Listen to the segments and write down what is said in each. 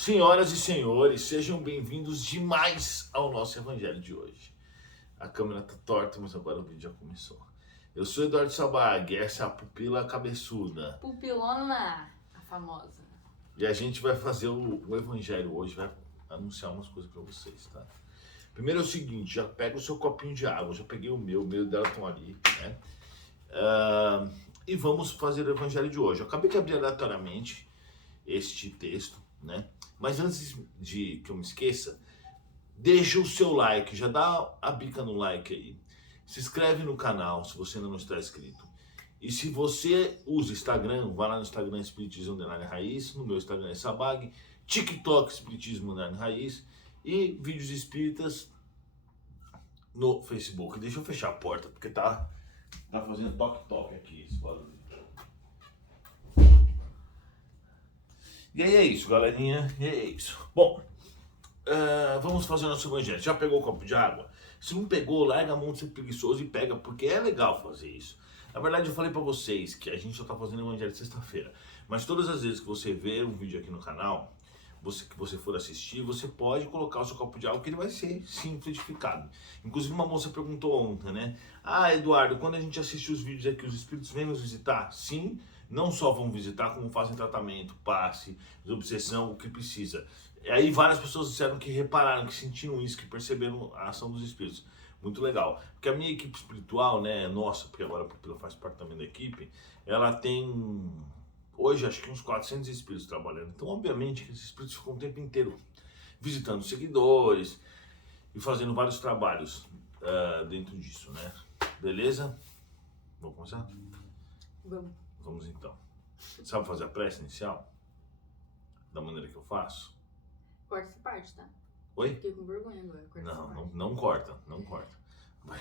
Senhoras e senhores, sejam bem-vindos demais ao nosso evangelho de hoje. A câmera tá torta, mas agora o vídeo já começou. Eu sou Eduardo Sabag, essa é a pupila cabeçuda. Pupilona, a famosa. E a gente vai fazer o evangelho hoje, vai anunciar umas coisas pra vocês, tá? Primeiro é o seguinte, já pega o seu copinho de água, já peguei o meu dela estão ali, né? E vamos fazer o evangelho de hoje. Eu acabei de abrir aleatoriamente este texto, né? Mas antes de que eu me esqueça, deixa o seu like, já dá a bica no like aí. Se inscreve no canal se você ainda não está inscrito. E se você usa Instagram, vai lá no Instagram Espiritismo Underline Raiz, no meu Instagram é Sabag, TikTok Espiritismo Underline Raiz e vídeos espíritas no Facebook. Deixa eu fechar a porta, porque tá fazendo toque-toque aqui esse barulho. E aí é isso, galerinha, e é isso. Bom, vamos fazer o nosso evangelho. Já pegou o copo de água? Se não pegou, larga a mão de ser preguiçoso e pega, porque é legal fazer isso. Na verdade, eu falei pra vocês que a gente só tá fazendo evangelho sexta-feira. Mas todas as vezes que você vê um vídeo aqui no canal, que você for assistir, você pode colocar o seu copo de água, que ele vai ser simplificado. Inclusive uma moça perguntou ontem, né? Ah, Eduardo, quando a gente assiste os vídeos aqui, os espíritos vêm nos visitar? Sim, não só vão visitar, como fazem tratamento, passe, desobsessão, o que precisa. E aí várias pessoas disseram que repararam, que sentiram isso, que perceberam a ação dos espíritos. Muito legal. Porque a minha equipe espiritual, né, nossa, porque agora a Pupila faz parte também da equipe, ela tem, hoje, acho que uns 400 espíritos trabalhando. Então, obviamente, que esses espíritos ficam o tempo inteiro visitando seguidores e fazendo vários trabalhos dentro disso, né? Beleza? Vamos começar? Vamos. Vamos então. Sabe fazer a prece inicial? Da maneira que eu faço? Corta essa parte, tá? Oi? Fiquei com vergonha agora. Corta essa parte. Não corta, não corta. Vai.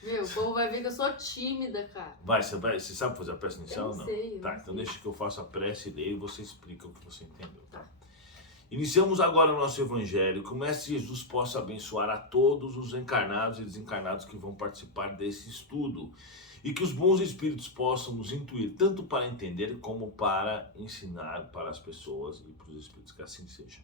Meu, o povo vai ver que eu sou tímida, cara. Você sabe fazer a prece inicial ou não? Eu Tá, não então sei. deixa que eu faça a prece e leio e você explica o que você entendeu, tá? Iniciamos agora o nosso evangelho, que o Mestre Jesus possa abençoar a todos os encarnados e desencarnados que vão participar desse estudo. E que os bons espíritos possam nos intuir, tanto para entender como para ensinar para as pessoas e para os espíritos, que assim seja.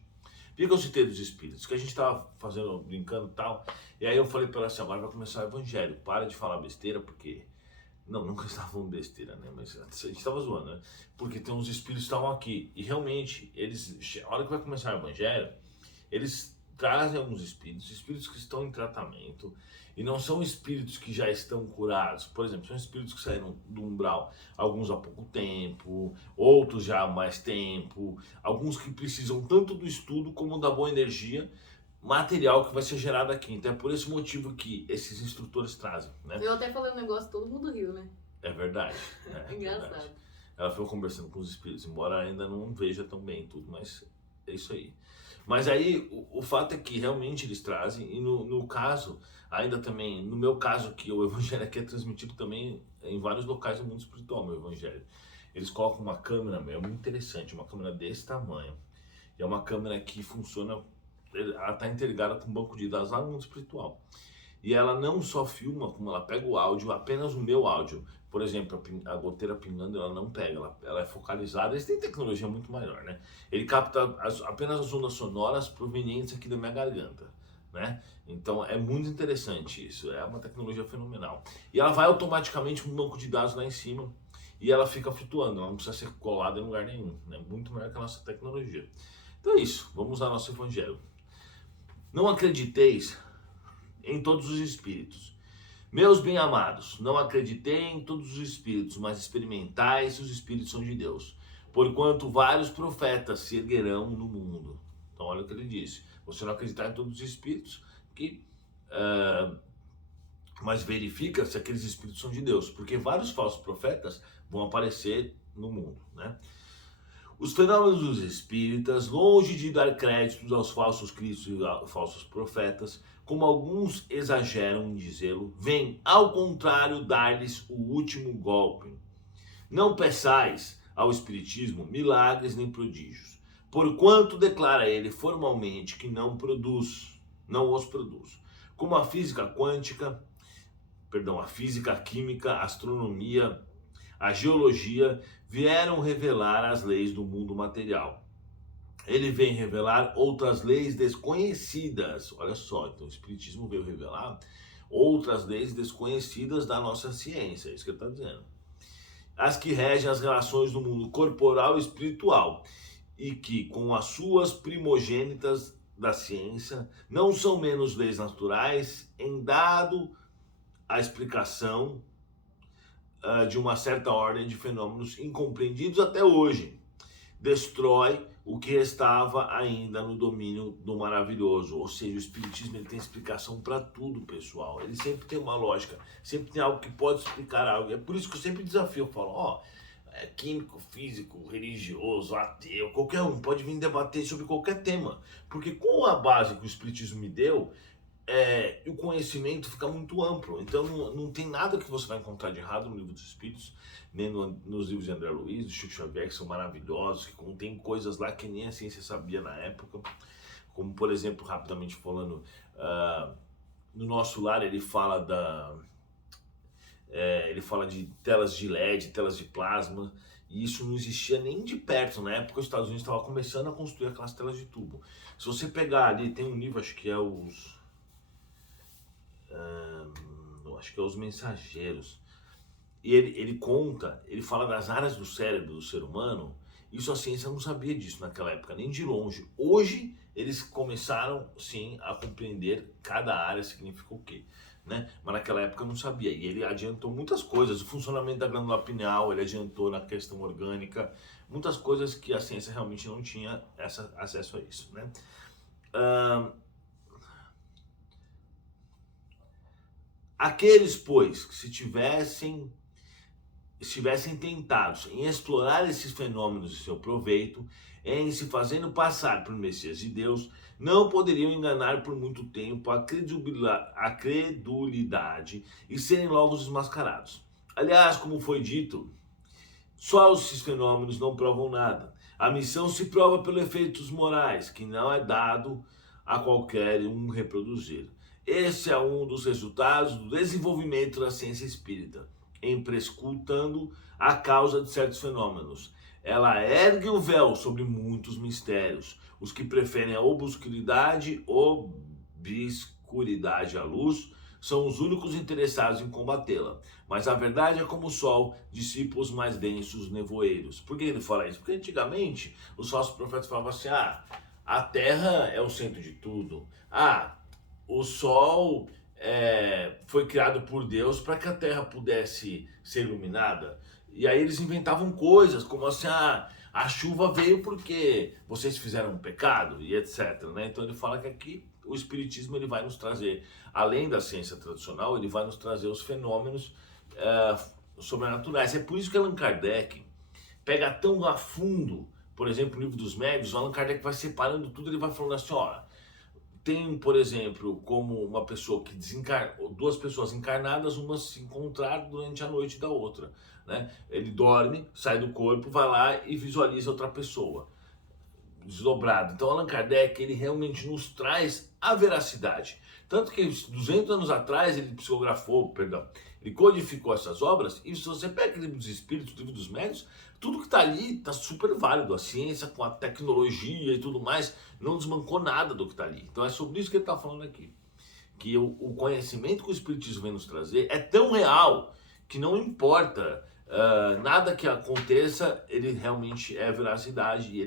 Por que eu citei dos espíritos? Que a gente estava fazendo, brincando e tal, e aí eu falei para ela assim, agora vai começar o evangelho, para de falar besteira, porque... Não, nunca estava falando besteira, né? Mas a gente estava zoando, né? Porque tem uns espíritos que estavam aqui. E realmente, eles, a hora que vai começar o evangelho, eles trazem alguns espíritos que estão em tratamento. E não são espíritos que já estão curados. Por exemplo, são espíritos que saíram do umbral, alguns há pouco tempo, outros já há mais tempo. Alguns que precisam tanto do estudo como da boa energia material que vai ser gerado aqui. Então é por esse motivo que esses instrutores trazem, né? Eu até falei um negócio, todo mundo riu, né? É verdade. É Engraçado. verdade. Ela foi conversando com os espíritos, embora ainda não veja tão bem tudo, mas é isso aí. Mas aí o fato é que realmente eles trazem, e no caso, ainda também, no meu caso, que o evangelho aqui é transmitido também em vários locais do mundo espiritual, meu evangelho. Eles colocam uma câmera, é muito interessante, uma câmera desse tamanho. E é uma câmera que funciona, ela está interligada com um banco de dados lá no mundo espiritual. E ela não só filma, como ela pega o áudio, apenas o meu áudio. Por exemplo, a goteira pingando, ela não pega, ela é focalizada. Eles têm tecnologia muito maior, né? Ele capta apenas as ondas sonoras provenientes aqui da minha garganta, né? Então é muito interessante isso, é uma tecnologia fenomenal. E ela vai automaticamente para um banco de dados lá em cima e ela fica flutuando, ela não precisa ser colada em lugar nenhum, né? Muito melhor que a nossa tecnologia. Então é isso, vamos ao nosso evangelho. Não acrediteis em todos os espíritos. Meus bem-amados, não acreditei em todos os espíritos, mas experimentai se os espíritos são de Deus. Porquanto vários profetas se erguerão no mundo. Então olha o que ele disse. Você não acreditar em todos os espíritos, mas verifica se aqueles espíritos são de Deus. Porque vários falsos profetas vão aparecer no mundo, né? Os fenômenos dos espíritas, longe de dar créditos aos falsos cristos e aos falsos profetas, como alguns exageram em dizê-lo, vêm, ao contrário, dar-lhes o último golpe. Não peçais ao espiritismo milagres nem prodígios, porquanto declara ele formalmente que não os produz. Como a física quântica, a física química, a astronomia, a geologia vieram revelar as leis do mundo material. ele vem revelar outras leis desconhecidas. Olha só, então o Espiritismo veio revelar outras leis desconhecidas da nossa ciência, é isso que ele está dizendo. As que regem as relações do mundo corporal e espiritual, e que, com as suas primogênitas da ciência, não são menos leis naturais, em dado a explicação de uma certa ordem de fenômenos incompreendidos até hoje. Destrói o que estava ainda no domínio do maravilhoso. Ou seja, o Espiritismo ele tem explicação para tudo, pessoal. Ele sempre tem uma lógica, sempre tem algo que pode explicar algo. É por isso que eu sempre desafio, eu falo, químico, físico, religioso, ateu, qualquer um pode vir debater sobre qualquer tema. Porque com a base que o Espiritismo me deu, o conhecimento fica muito amplo. Então não tem nada que você vai encontrar de errado no Livro dos Espíritos, nem nos livros de André Luiz, de Chico Xavier, que são maravilhosos, que contém coisas lá que nem a ciência sabia na época. Como, por exemplo, rapidamente falando, no Nosso Lar ele fala ele fala de telas de LED, telas de plasma, e isso não existia nem de perto. Na época os Estados Unidos estavam começando a construir aquelas telas de tubo. Se você pegar ali, tem um livro, acho que é Os Mensageiros, e ele conta, ele fala das áreas do cérebro do ser humano. Isso a ciência não sabia disso naquela época, nem de longe. Hoje eles começaram sim a compreender cada área significa o quê, né? Mas naquela época eu não sabia, e ele adiantou muitas coisas, o funcionamento da glândula pineal, ele adiantou na questão orgânica, muitas coisas que a ciência realmente não tinha acesso a isso, né? Aqueles, pois, que se estivessem tentados em explorar esses fenômenos de seu proveito, em se fazendo passar por Messias de Deus, não poderiam enganar por muito tempo a credulidade e serem logo desmascarados. Aliás, como foi dito, só esses fenômenos não provam nada. A missão se prova pelos efeitos morais, que não é dado a qualquer um reproduzir. Esse é um dos resultados do desenvolvimento da ciência espírita, em prescrutando a causa de certos fenômenos. Ela ergue o véu sobre muitos mistérios. Os que preferem a obscuridade à luz são os únicos interessados em combatê-la. Mas a verdade é como o sol dissipa os mais densos nevoeiros. Por que ele fala isso? Porque antigamente os falsos profetas falavam assim, a terra é o centro de tudo. O sol foi criado por Deus para que a terra pudesse ser iluminada. E aí eles inventavam coisas como assim, a chuva veio porque vocês fizeram um pecado e etc, né? Então ele fala que aqui o Espiritismo ele vai nos trazer, além da ciência tradicional, ele vai nos trazer os fenômenos sobrenaturais. É por isso que Allan Kardec pega tão a fundo, por exemplo, o Livro dos Médiuns. O Allan Kardec vai separando tudo, ele vai falando assim, tem, por exemplo, como uma pessoa que duas pessoas encarnadas, uma se encontrar durante a noite da outra, né? Ele dorme, sai do corpo, vai lá e visualiza outra pessoa desdobrado. Então Allan Kardec, ele realmente nos traz a veracidade. Tanto que 200 anos atrás ele ele codificou essas obras, e se você pega o Livro dos Espíritos, o Livro dos Médiuns, tudo que está ali está super válido. A ciência com a tecnologia e tudo mais não desmancou nada do que está ali. Então é sobre isso que ele está falando aqui. Que o conhecimento que o Espiritismo vem nos trazer é tão real que não importa nada que aconteça, ele realmente é veracidade, e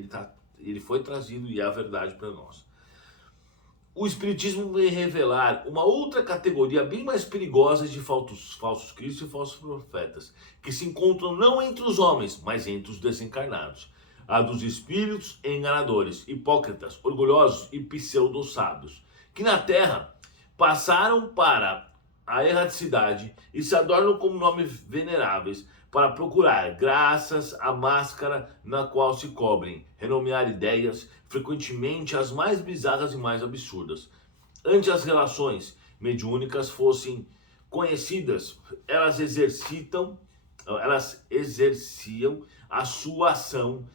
ele foi trazido e é a verdade para nós. O Espiritismo vem revelar uma outra categoria bem mais perigosa de falsos cristos e falsos profetas, que se encontram não entre os homens, mas entre os desencarnados. A dos espíritos enganadores, hipócritas, orgulhosos e pseudo-sábios, que na Terra passaram para a erraticidade e se adornam como nomes veneráveis para procurar, graças à máscara na qual se cobrem, renomear ideias, frequentemente as mais bizarras e mais absurdas. Antes as relações mediúnicas fossem conhecidas, elas exerciam a sua ação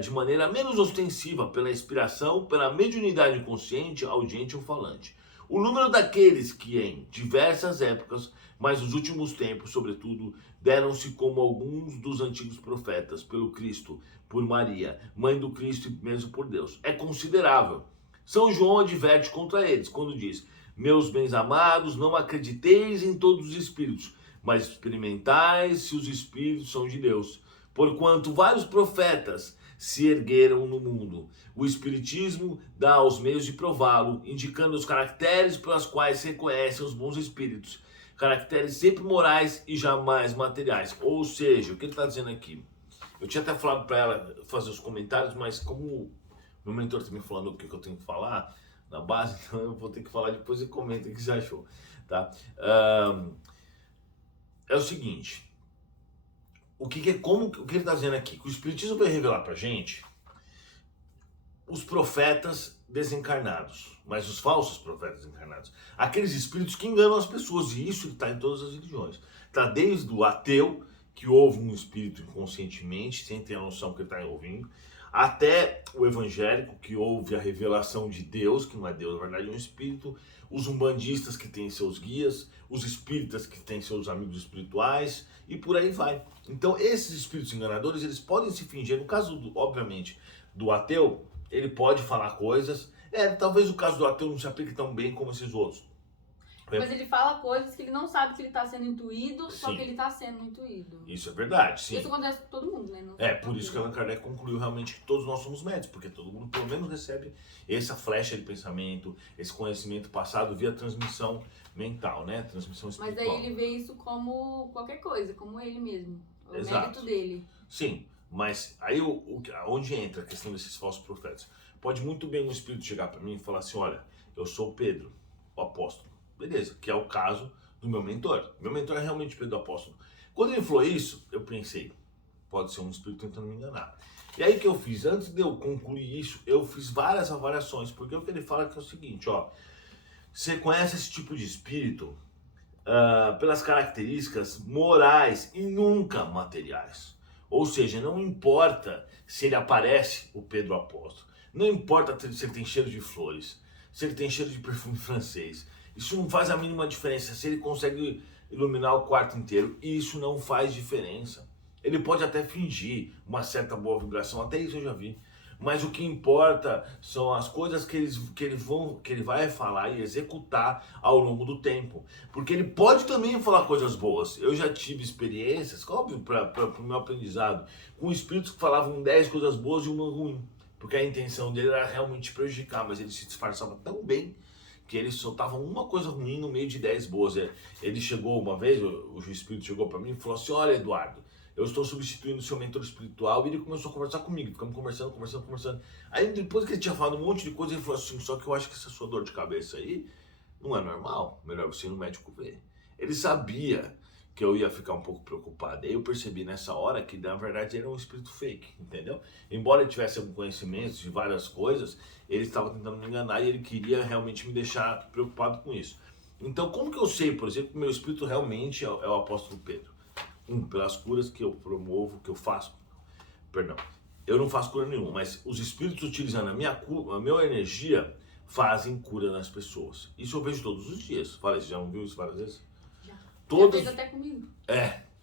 de maneira menos ostensiva, pela inspiração, pela mediunidade consciente, audiente ou falante. O número daqueles que em diversas épocas, mas nos últimos tempos, sobretudo, deram-se como alguns dos antigos profetas, pelo Cristo, por Maria, mãe do Cristo e mesmo por Deus, é considerável. São João adverte contra eles, quando diz: meus bens amados, não acrediteis em todos os espíritos, mas experimentais se os espíritos são de Deus. Porquanto vários profetas se ergueram no mundo. O Espiritismo dá os meios de prová-lo, indicando os caracteres pelos quais se reconhecem os bons espíritos. Caracteres sempre morais e jamais materiais. Ou seja, o que ele está dizendo aqui? Eu tinha até falado para ela fazer os comentários, mas como meu mentor está me falando o que eu tenho que falar na base, então eu vou ter que falar depois e comenta o que você achou. Tá? É o seguinte. O que ele está dizendo aqui? Que o Espiritismo vai revelar para a gente os profetas desencarnados, mas os falsos profetas desencarnados. Aqueles espíritos que enganam as pessoas, e isso está em todas as religiões. Está desde o ateu, que ouve um espírito inconscientemente, sem ter a noção que ele está ouvindo, até o evangélico, que ouve a revelação de Deus, que não é Deus, na verdade é um espírito, os umbandistas que têm seus guias, os espíritas que têm seus amigos espirituais, e por aí vai. Então esses espíritos enganadores, eles podem se fingir, no caso, obviamente, do ateu, ele pode falar coisas, talvez o caso do ateu não se aplique tão bem como esses outros. Mas ele fala coisas que ele não sabe que ele está sendo intuído, Sim. só que ele está sendo intuído. Isso é verdade, sim. Isso acontece com todo mundo, né? Não Por isso que Allan Kardec concluiu realmente que todos nós somos médicos, porque todo mundo pelo menos recebe essa flecha de pensamento, esse conhecimento passado via transmissão mental, né? Transmissão espiritual. Mas daí ele vê isso como qualquer coisa, como ele mesmo. O Exato. mérito dele. Sim, mas aí onde entra a questão desses falsos profetas? Pode muito bem um espírito chegar para mim e falar assim: olha, eu sou o Pedro, o apóstolo. Beleza, que é o caso do meu mentor. Meu mentor é realmente Pedro, o apóstolo. Quando ele falou isso, eu pensei, pode ser um espírito tentando me enganar. E aí o que eu fiz? Antes de eu concluir isso, eu fiz várias avaliações, porque o que ele fala é o seguinte, ó. Você conhece esse tipo de espírito pelas características morais e nunca materiais. Ou seja, não importa se ele aparece, o Pedro Apóstolo, não importa se ele tem cheiro de flores, se ele tem cheiro de perfume francês, isso não faz a mínima diferença. Se ele consegue iluminar o quarto inteiro, isso não faz diferença. Ele pode até fingir uma certa boa vibração, até isso eu já vi. Mas o que importa são as coisas que ele vai falar e executar ao longo do tempo. Porque ele pode também falar coisas boas. Eu já tive experiências, óbvio, para o meu aprendizado, com espíritos que falavam 10 coisas boas e uma ruim. Porque a intenção dele era realmente prejudicar, mas ele se disfarçava tão bem que ele soltava uma coisa ruim no meio de 10 boas. Ele chegou uma vez, o espírito chegou para mim e falou assim: olha, Eduardo, eu estou substituindo o seu mentor espiritual. E ele começou a conversar comigo, ficamos conversando. Aí depois que ele tinha falado um monte de coisa, ele falou assim: só que eu acho que essa sua dor de cabeça aí não é normal, melhor você ir no médico ver. Ele sabia que eu ia ficar um pouco preocupado. Aí eu percebi nessa hora que na verdade era um espírito fake, entendeu? Embora ele tivesse algum conhecimento de várias coisas, ele estava tentando me enganar e ele queria realmente me deixar preocupado com isso. Então como que eu sei, por exemplo, que meu espírito realmente é o apóstolo Pedro? Pelas curas que eu promovo, que eu faço. Perdão, eu não faço cura nenhuma, mas os espíritos utilizando a minha energia fazem cura nas pessoas. Isso eu vejo todos os dias. Fala, você já não viu isso várias vezes? Já. Todos... Já fez até comigo.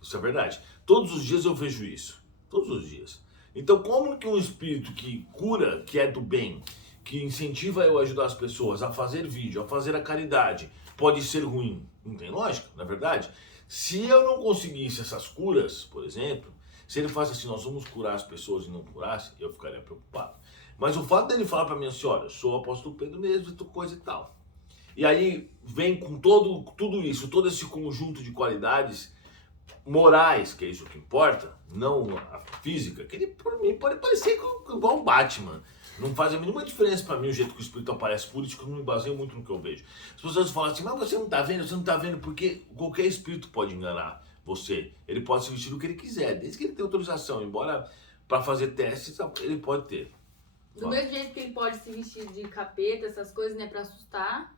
Isso é verdade. Todos os dias eu vejo isso. Todos os dias. Então como que um espírito que cura, que é do bem, que incentiva eu a ajudar as pessoas a fazer vídeo, a fazer a caridade, pode ser ruim? Não tem lógica, na verdade. Se eu não conseguisse essas curas, por exemplo, se ele faz assim, nós vamos curar as pessoas e não curasse, eu ficaria preocupado. Mas o fato dele falar para mim assim, olha, eu sou o apóstolo Pedro mesmo, coisa e tal. E aí vem com tudo isso, todo esse conjunto de qualidades morais, que é isso que importa, não a física, que ele, por mim, pode parecer igual um Batman. Não faz a mínima diferença para mim o jeito que o espírito aparece, por isso que eu não me baseio muito no que eu vejo. As pessoas falam assim, mas você não tá vendo, porque qualquer espírito pode enganar você. Ele pode se vestir do que ele quiser, desde que ele tenha autorização, embora para fazer testes ele pode ter. Do mesmo jeito que ele pode se vestir de capeta, essas coisas, né, para assustar.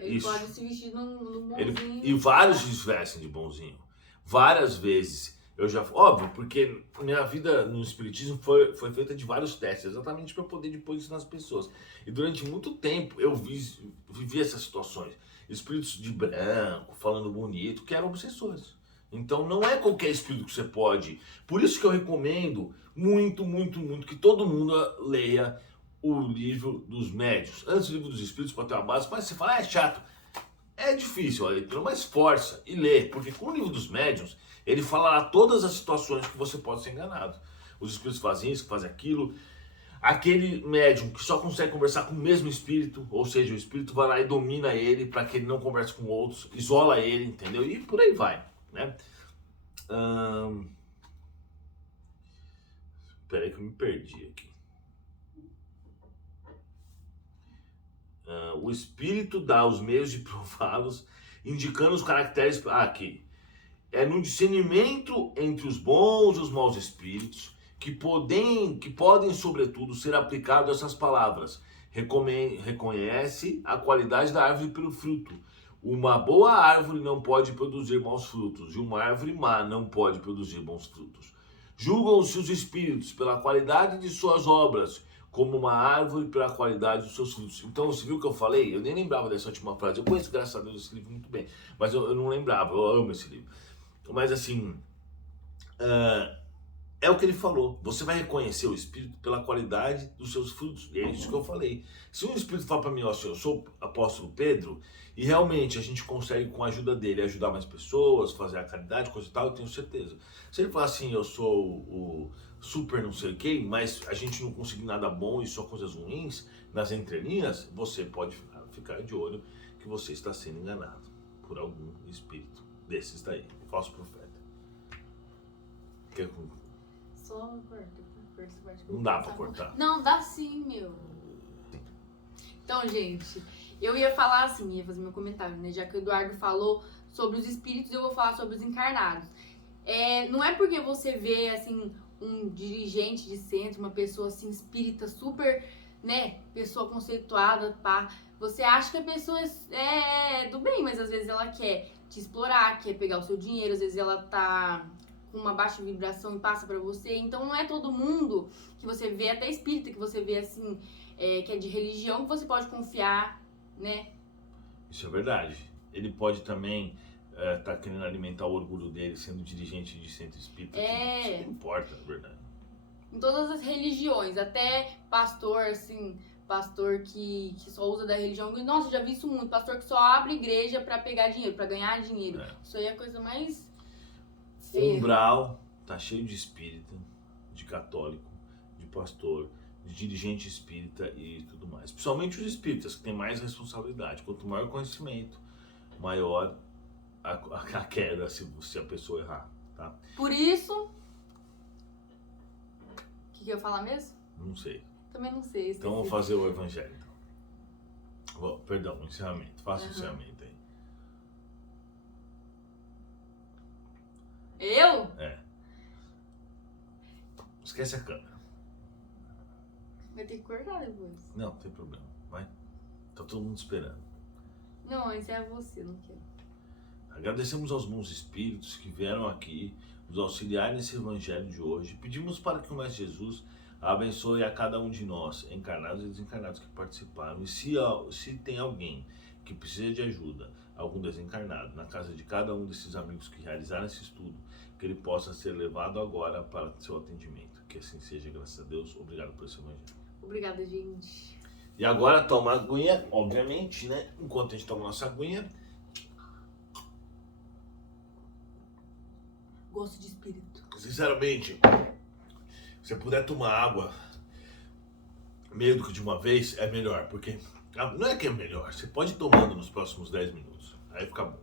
Ele isso. pode se vestir no bonzinho. E vários se vestem de bonzinho. Várias vezes Eu já, óbvio, porque minha vida no espiritismo foi feita de vários testes, exatamente para poder depois ensinar as pessoas. E durante muito tempo eu vivi essas situações. Espíritos de branco, falando bonito, que eram obsessores. Então não é qualquer espírito que você pode. Por isso que eu recomendo muito, muito, muito que todo mundo leia o livro dos médiuns. Antes do livro dos espíritos pode ter uma base, mas você fala, é chato. É difícil a leitura, mas força e lê, porque com o livro dos médiuns, ele fala lá todas as situações que você pode ser enganado. Os espíritos fazem isso, fazem aquilo. Aquele médium que só consegue conversar com o mesmo espírito, ou seja, o espírito vai lá e domina ele para que ele não converse com outros, isola ele, entendeu? E por aí vai, né? Peraí que eu me perdi aqui. O espírito dá os meios de prová-los, indicando os caracteres. Aqui. É no discernimento entre os bons e os maus espíritos que podem, sobretudo, ser aplicado essas palavras. Reconhece a qualidade da árvore pelo fruto. Uma boa árvore não pode produzir maus frutos, e uma árvore má não pode produzir bons frutos. Julgam-se os espíritos pela qualidade de suas obras, como uma árvore pela qualidade dos seus frutos. Então, você viu o que eu falei? Eu nem lembrava dessa última frase. Eu conheço, graças a Deus, esse livro muito bem, mas eu não lembrava. Eu amo esse livro. Mas assim, é o que ele falou. Você vai reconhecer o espírito pela qualidade dos seus frutos. E é isso que eu falei. Se um espírito fala para mim, ó, eu sou o apóstolo Pedro, e realmente a gente consegue, com a ajuda dele, ajudar mais pessoas, fazer a caridade, coisa e tal, eu tenho certeza. Se ele falar assim, eu sou o super não sei quem, mas a gente não conseguir nada bom e só coisas ruins nas entrelinhas, você pode ficar de olho que você está sendo enganado por algum espírito desses daí, falso profeta. Só corta essa parte. Não dá pra cortar. Não, dá sim, meu. Então, gente, eu ia falar assim, ia fazer meu comentário, né? Já que o Eduardo falou sobre os espíritos, eu vou falar sobre os encarnados. Não é porque você vê, assim, um dirigente de centro, uma pessoa, assim, espírita, super, né? Pessoa conceituada, pá. Você acha que a pessoa é do bem, mas às vezes ela quer te explorar, quer pegar o seu dinheiro, às vezes ela tá com uma baixa vibração e passa pra você. Então não é todo mundo que você vê, até espírita, que você vê assim, que é de religião, que você pode confiar, né? Isso é verdade. Ele pode também tá querendo alimentar o orgulho dele, sendo dirigente de centro espírita. Isso não importa, na verdade. Em todas as religiões, até pastor, assim, pastor que só usa da religião. Nossa, já vi isso muito. Pastor que só abre igreja pra pegar dinheiro, pra ganhar dinheiro. Isso aí é a coisa mais feia. O umbral tá cheio de espírita, de católico, de pastor, de dirigente espírita e tudo mais. Principalmente os espíritas, que têm mais responsabilidade. Quanto maior o conhecimento, maior a queda se a pessoa errar, tá? Por isso... O que eu ia falar mesmo? Não sei. Também não sei. Então vamos fazer o evangelho. Perdão, o encerramento. Faça o encerramento aí. Eu? Esquece a câmera. Vai ter que cortar depois. Não tem problema. Vai. Tá todo mundo esperando. Não, esse é você, não quero. Agradecemos aos bons espíritos que vieram aqui nos auxiliar nesse evangelho de hoje. Pedimos para que o Mestre Jesus abençoe a cada um de nós, encarnados e desencarnados que participaram. E se tem alguém que precisa de ajuda, algum desencarnado, na casa de cada um desses amigos que realizaram esse estudo, que ele possa ser levado agora para seu atendimento. Que assim seja, graças a Deus. Obrigado por esse evangelho. Obrigada, gente. E agora toma a aguinha, obviamente, né? Enquanto a gente toma a nossa aguinha. Gosto de espírito. Sinceramente, se você puder tomar água meio do que de uma vez, é melhor. Porque não é que é melhor, você pode ir tomando nos próximos 10 minutos. Aí fica bom.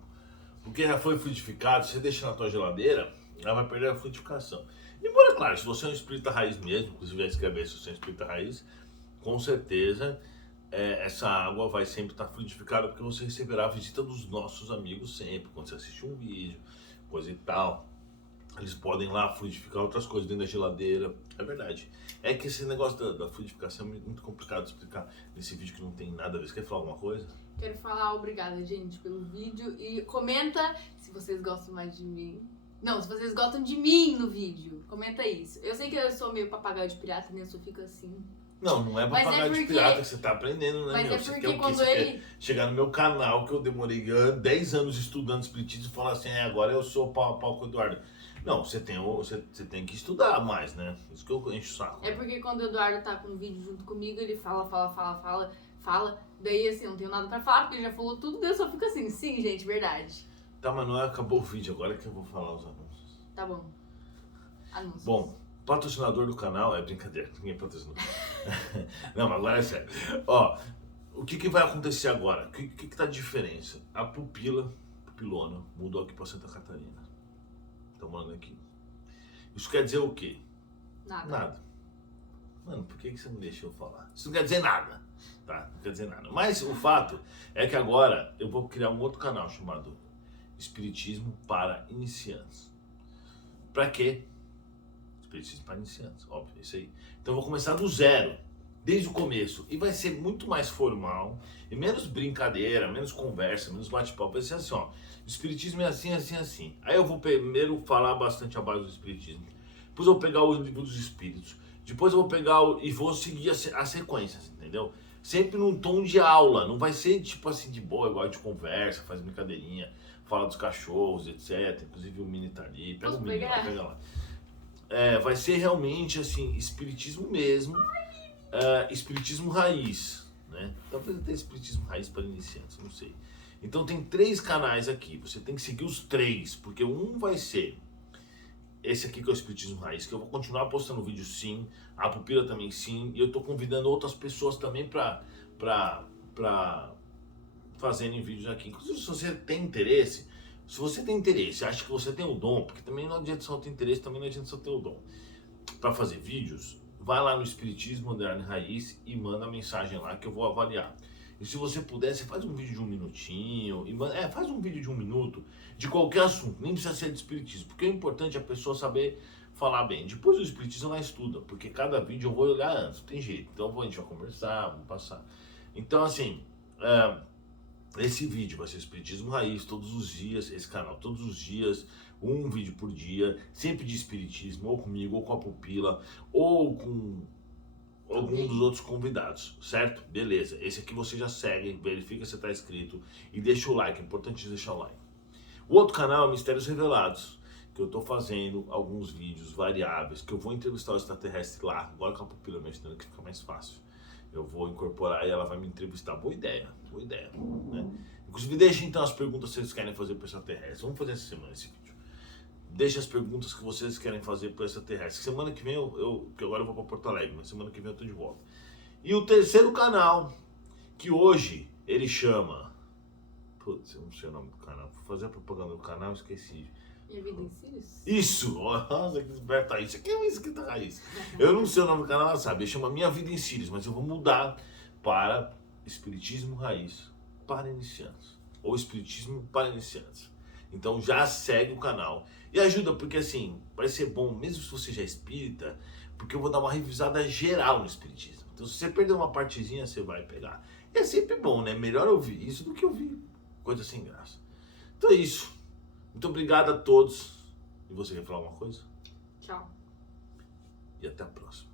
Porque já foi fluidificado, você deixa na tua geladeira, ela vai perder a fluidificação. Embora, claro, se você é um espírita raiz mesmo, inclusive vai escrever se você é um espírita raiz, com certeza essa água vai sempre estar fluidificada, porque você receberá a visita dos nossos amigos sempre, quando você assistir um vídeo, coisa e tal. Eles podem lá fluidificar outras coisas dentro da geladeira. É verdade. É que esse negócio da fluidificação é muito complicado de explicar nesse vídeo que não tem nada a ver. Você quer falar alguma coisa? Quero falar obrigada, gente, pelo vídeo. E comenta se vocês gostam mais de mim Não, se vocês gostam de mim no vídeo, comenta isso. Eu sei que eu sou meio papagaio de pirata, né? Eu só fico assim. Não é Mas papagaio é de porque- pirata que você tá aprendendo, né, Mas meu? é Você porque quer o quê? quando Você quer ele. chegar no meu canal, que eu demorei 10 anos estudando espiritismo e falar assim, agora eu sou pau com o Eduardo. Não, você tem que estudar mais, né? Isso que eu encho o saco. É porque quando o Eduardo tá com o vídeo junto comigo, ele fala. Daí assim, eu não tenho nada pra falar, porque ele já falou tudo, daí eu só fico assim, sim, gente, verdade. Tá, mas não acabou o vídeo, agora que eu vou falar os anúncios. Tá bom. Anúncios. Bom, patrocinador do canal, é brincadeira, ninguém patrocinou. Não, mas agora é sério. Ó, o que vai acontecer agora? O que tá a diferença? A pupilona, mudou aqui pra Santa Catarina. Tá morando aqui. Isso quer dizer o quê? Nada. Mano, por que você não deixa eu falar? Isso não quer dizer nada, tá? Não quer dizer nada. Mas o fato é que agora eu vou criar um outro canal chamado Espiritismo para Iniciantes. Pra quê? Espiritismo para Iniciantes, óbvio, é isso aí. Então eu vou começar do zero, desde o começo. E vai ser muito mais formal, e menos brincadeira, menos conversa, menos bate-papo. Vai ser assim, ó. O Espiritismo é assim, assim, assim. Aí eu vou primeiro falar bastante a base do Espiritismo. Depois eu vou pegar o livro dos Espíritos. Depois eu vou pegar e vou seguir as sequências, entendeu? Sempre num tom de aula. Não vai ser tipo assim de boa, igual de conversa, faz brincadeirinha, fala dos cachorros, etc. Inclusive o Mini tá ali. Pega o Mini lá, pega lá. Vai ser realmente assim, espiritismo mesmo. Espiritismo raiz, né? Talvez até espiritismo raiz para iniciantes, não sei. Então tem 3 canais aqui. Você tem que seguir os 3, porque um vai ser esse aqui que é o Espiritismo Raiz, que eu vou continuar postando vídeo sim, a Pupila também sim, e eu tô convidando outras pessoas também pra fazerem vídeos aqui. Inclusive, se você tem interesse, acha que você tem o dom, porque também não adianta só ter interesse, também não adianta só ter o dom, pra fazer vídeos, vai lá no Espiritismo Raiz e manda mensagem lá que eu vou avaliar. E se você puder, você faz um vídeo de 1 minutinho, faz um vídeo de 1 minuto de qualquer assunto, nem precisa ser de espiritismo, porque o importante é a pessoa saber falar bem. Depois o espiritismo ela estuda, porque cada vídeo eu vou olhar antes, não tem jeito. Então a gente vai conversar, vamos passar. Então assim, esse vídeo vai ser Espiritismo Raiz todos os dias, esse canal todos os dias, um vídeo por dia, sempre de espiritismo, ou comigo, ou com a Pupila, ou com algum dos outros convidados, certo? Beleza, esse aqui você já segue, verifica se está inscrito e deixa o like, é importante deixar o like. O outro canal é Mistérios Revelados, que eu tô fazendo alguns vídeos variáveis, que eu vou entrevistar o extraterrestre lá, agora com a Pupila mexendo que fica mais fácil. Eu vou incorporar e ela vai me entrevistar, boa ideia, né? Inclusive deixem então as perguntas que vocês querem fazer para o extraterrestre, vamos fazer essa semana esse vídeo. Deixe as perguntas que vocês querem fazer para o extraterrestre. Semana que vem que agora eu vou para Porto Alegre, mas semana que vem eu tô de volta. E o terceiro canal, que hoje ele chama... Putz, eu não sei o nome do canal. Vou fazer a propaganda do canal, esqueci. Minha Vida em Sirius? Isso! Nossa, que esperta isso. Aqui é uma escrita raiz. Eu não sei o nome do canal, ela sabe. Ele chama Minha Vida em Sirius, mas eu vou mudar para Espiritismo Raiz para Iniciantes. Ou Espiritismo para Iniciantes. Então já segue o canal. E ajuda, porque assim, vai ser bom, mesmo se você já é espírita, porque eu vou dar uma revisada geral no espiritismo. Então se você perder uma partezinha, você vai pegar. E é sempre bom, né? Melhor ouvir isso do que ouvir coisa sem graça. Então é isso. Muito obrigado a todos. E você quer falar alguma coisa? Tchau. E até a próxima.